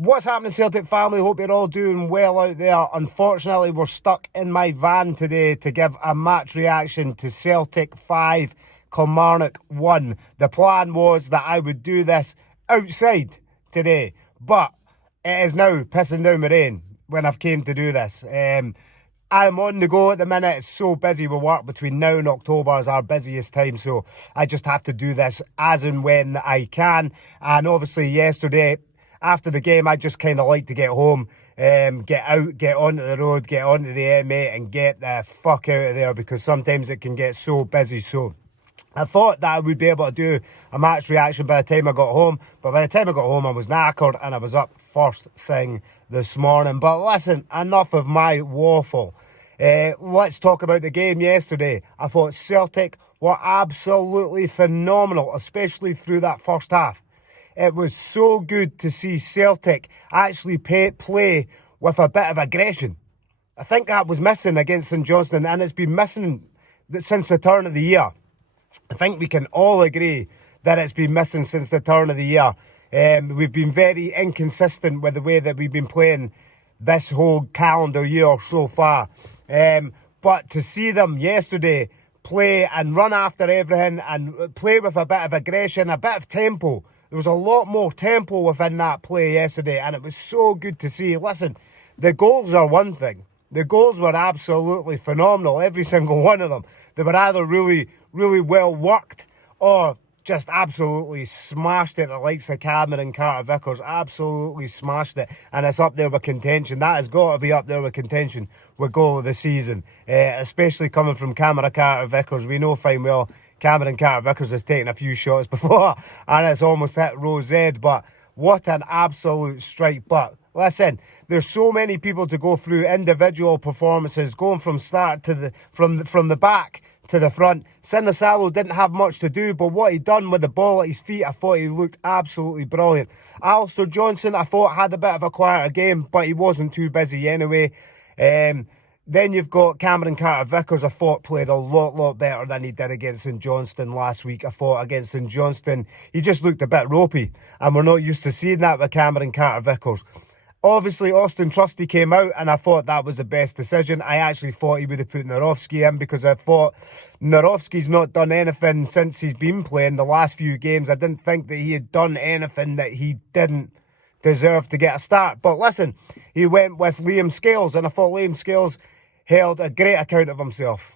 What's happening, Celtic family? Hope you're all doing well out there. Unfortunately, we're stuck in my van today to give a match reaction to Celtic 5, Kilmarnock 1. The plan was that I would do this outside today, but it is now pissing down with rain when I've came to do this. I'm on the go at the minute. It's so busy with work. Between now and October is our busiest time, so I just have to do this as and when I can. And obviously yesterday, after the game, I just kind of like to get home, get out, get onto the road, get onto the M8 and get the fuck out of there, because sometimes it can get so busy. So I thought that I would be able to do a match reaction by the time I got home, but by the time I got home I was knackered and I was up first thing this morning. But listen, enough of my waffle. Let's talk about the game yesterday. I thought Celtic were absolutely phenomenal, especially through that first half. It was so good to see Celtic actually play with a bit of aggression. I think that was missing against St Johnstone, and it's been missing since the turn of the year. I think we can all agree that it's been missing since the turn of the year. We've been very inconsistent with the way that we've been playing this whole calendar year so far. But to see them yesterday play and run after everything and play with a bit of aggression, a bit of tempo. There was a lot more tempo within that play yesterday, and it was so good to see. Listen, the goals are one thing. The goals were absolutely phenomenal, every single one of them. They were either really, really well worked or just absolutely smashed it. The likes of Cameron and Carter-Vickers absolutely smashed it, and it's up there with contention. That has got to be up there with contention with goal of the season, especially coming from Cameron Carter-Vickers. We know fine well Cameron Carter-Vickers has taken a few shots before and it's almost hit Rose Ed, but what an absolute strike. But listen, there's so many people to go through, individual performances, going from start to from the back to the front. Sinisalo didn't have much to do, but what he done with the ball at his feet, I thought he looked absolutely brilliant. Alistair Johnson, I thought, had a bit of a quieter game, but he wasn't too busy anyway. Then you've got Cameron Carter-Vickers, I thought played a lot better than he did against St Johnstone last week. I thought against St Johnstone, he just looked a bit ropey, and we're not used to seeing that with Cameron Carter-Vickers. Obviously, Austin Trusty came out, and I thought that was the best decision. I actually thought he would have put Narovski in, because I thought Narovski's not done anything since he's been playing the last few games. I didn't think that he had done anything that he didn't deserve to get a start. But listen, he went with Liam Scales, and I thought Liam Scales held a great account of himself.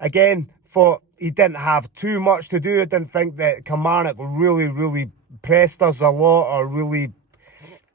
Again, thought he didn't have too much to do. I didn't think that Kilmarnock really pressed us a lot or really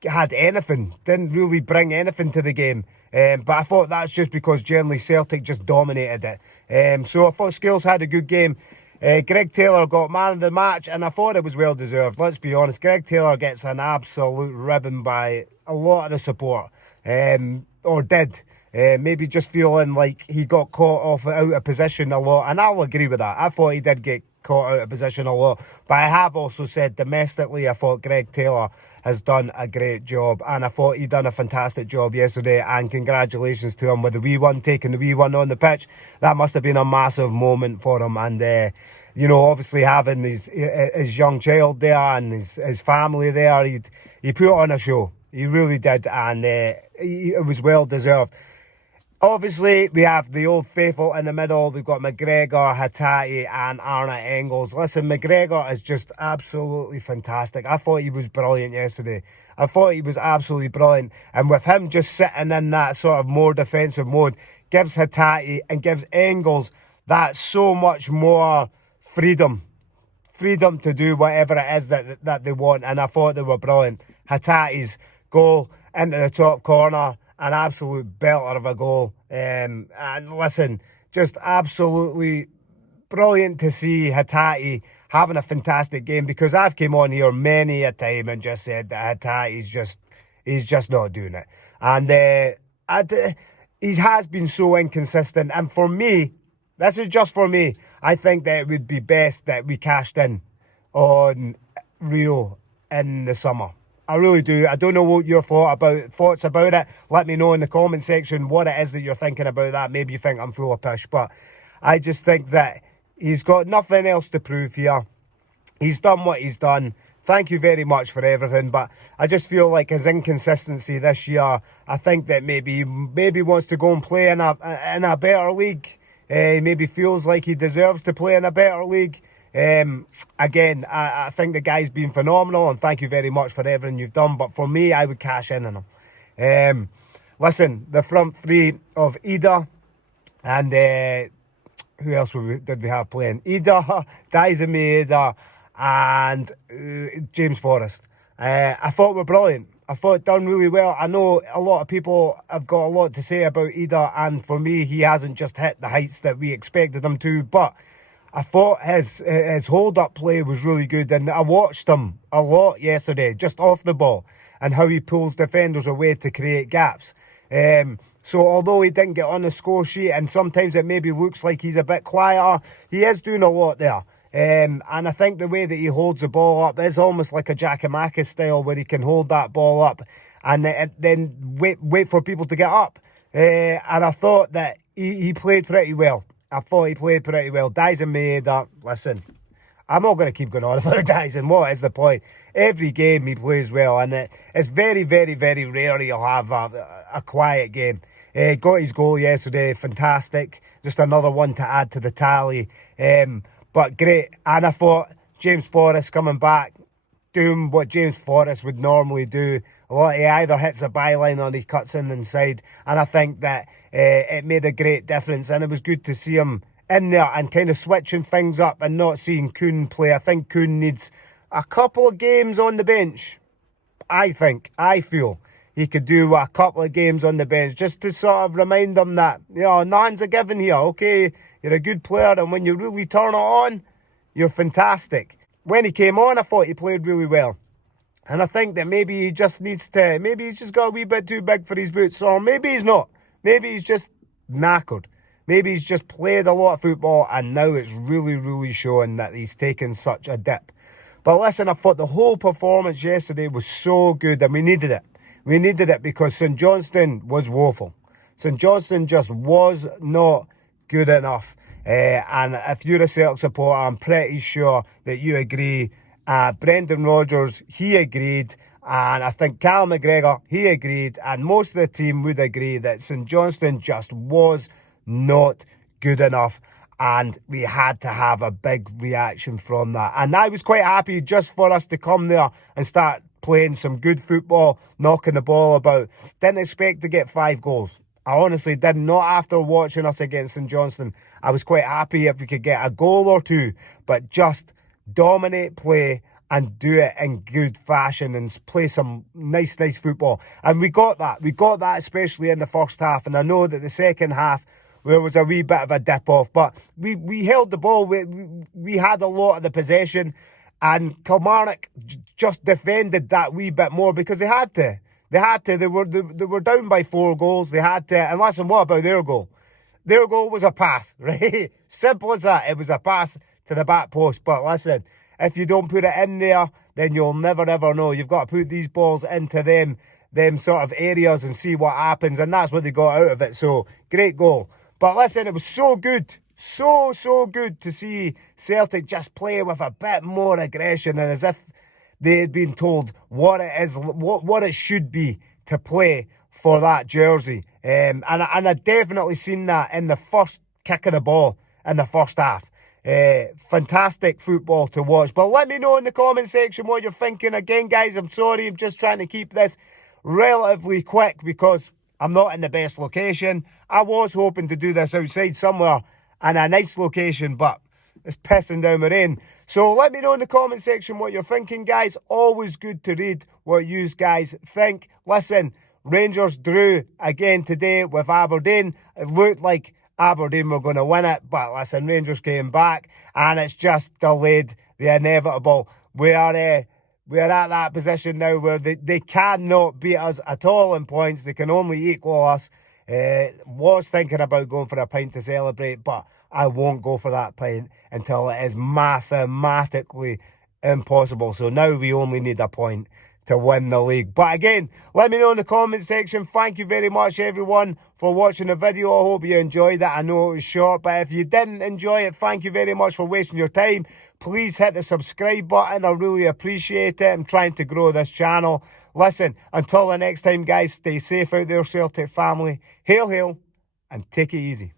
had anything, didn't really bring anything to the game. But I thought that's just because generally Celtic just dominated it. So I thought Scales had a good game. Greg Taylor got man of the match, and I thought it was well deserved. Let's be honest, Greg Taylor gets an absolute ribbon by a lot of the support, or did. Maybe just feeling like he got caught out of position a lot, and I'll agree with that. I thought he did get caught out of position a lot, but I have also said domestically I thought Greg Taylor has done a great job, and I thought he done a fantastic job yesterday, and congratulations to him with the wee one, taking the wee one on the pitch. That must have been a massive moment for him, and you know, obviously having his young child there and his family there, he put on a show. He really did, and it was well deserved. Obviously, we have the old faithful in the middle. We've got McGregor, Hatate and Arna Engels. Listen, McGregor is just absolutely fantastic. I thought he was brilliant yesterday. I thought he was absolutely brilliant. And with him just sitting in that sort of more defensive mode, gives Hatate and gives Engels that so much more freedom. Freedom to do whatever it is that they want. And I thought they were brilliant. Hatate's goal into the top corner, an absolute belter of a goal. And listen, just absolutely brilliant to see Hatate having a fantastic game, because I've came on here many a time and just said that Hatate's he's just not doing it. And he has been so inconsistent. And for me, this is just for me, I think that it would be best that we cashed in on Rio in the summer. I really do. I don't know what your thoughts about it. Let me know in the comment section what it is that you're thinking about that. Maybe you think I'm full of pish, but I just think that he's got nothing else to prove here. He's done what he's done. thank you very much for everything. But I just feel like his inconsistency this year, I think that maybe wants to go and play in a better league. Maybe feels like he deserves to play in a better league. Again, I think the guy's been phenomenal, and thank you very much for everything you've done. But for me, I would cash in on him. Listen, the front three of Ida and who else did we have playing? Ida, Daizemi and James Forrest. I thought were brilliant. I thought it done really well. I know a lot of people have got a lot to say about Ida, and for me, he hasn't just hit the heights that we expected him to, but I thought his hold-up play was really good, and I watched him a lot yesterday, just off the ball, and how he pulls defenders away to create gaps. So although he didn't get on the score sheet, and sometimes it maybe looks like he's a bit quieter, he is doing a lot there. And I think the way that he holds the ball up is almost like a Giakoumakis style, where he can hold that ball up and then wait for people to get up. And I thought that he played pretty well. Dyson Maeda, listen, I'm not going to keep going on about Dyson. What is the point? Every game he plays well, and it's very, very, very rare he'll have a quiet game. Got his goal yesterday, fantastic. Just another one to add to the tally. But great. And I thought James Forrest coming back, doing what James Forrest would normally do. He either hits a byline or he cuts in inside. And I think that it made a great difference. And it was good to see him in there and kind of switching things up and not seeing Kuhn play. I think Kuhn needs a couple of games on the bench. I feel he could do a couple of games on the bench just to sort of remind them that, nothing's a given here, okay? You're a good player, and when you really turn it on, you're fantastic. When he came on, I thought he played really well. And I think that maybe he just needs to, maybe he's just got a wee bit too big for his boots, or maybe he's not. Maybe he's just knackered. Maybe he's just played a lot of football, and now it's really, really showing that he's taken such a dip. But listen, I thought the whole performance yesterday was so good, and we needed it. We needed it because St Johnstone was woeful. St Johnstone just was not good enough. And if you're a Celtic supporter, I'm pretty sure that you agree. Brendan Rodgers, he agreed. And I think Cal McGregor, he agreed. And most of the team would agree that St Johnstone just was not good enough. And we had to have a big reaction from that. And I was quite happy just for us to come there and start playing some good football, knocking the ball about. Didn't expect to get 5 goals. I honestly did not after watching us against St Johnstone. I was quite happy if we could get a goal or two, but just dominate play and do it in good fashion and play some nice football. And we got that. We got that especially in the first half. And I know that the second half, there was a wee bit of a dip off, but we held the ball. We had a lot of the possession, and Kilmarnock just defended that wee bit more because they had to. They were down by 4 goals. They had to. And listen, what about their goal? Their goal was a pass, right? Simple as that. It was a pass to the back post. But listen, if you don't put it in there, then you'll never ever know. You've got to put these balls into them sort of areas and see what happens. And that's what they got out of it. So great goal. But listen, it was so good. So good to see Celtic just play with a bit more aggression, and as if they had been told what it is, what it should be to play for that jersey. And I definitely seen that in the first kick of the ball in the first half. Fantastic football to watch. But let me know in the comment section what you're thinking. Again, guys, I'm sorry. I'm just trying to keep this relatively quick because I'm not in the best location. I was hoping to do this outside somewhere in a nice location, but it's pissing down with rain. So let me know in the comment section what you're thinking, guys. Always good to read what you guys think. Listen, Rangers drew again today with Aberdeen. It looked like Aberdeen were going to win it, but listen, Rangers came back, and it's just delayed the inevitable. We are at that position now where they cannot beat us at all in points. They can only equal us. Was thinking about going for a pint to celebrate, but I won't go for that pint until it is mathematically impossible. So now we only need a point to win the league. But again, let me know in the comment section. Thank you very much, everyone, for watching the video. I hope you enjoyed it. I know it was short, but if you didn't enjoy it, thank you very much for wasting your time. please hit the subscribe button. I really appreciate it. I'm trying to grow this channel. Listen, until the next time, guys, stay safe out there, Celtic family. Hail, hail, and take it easy.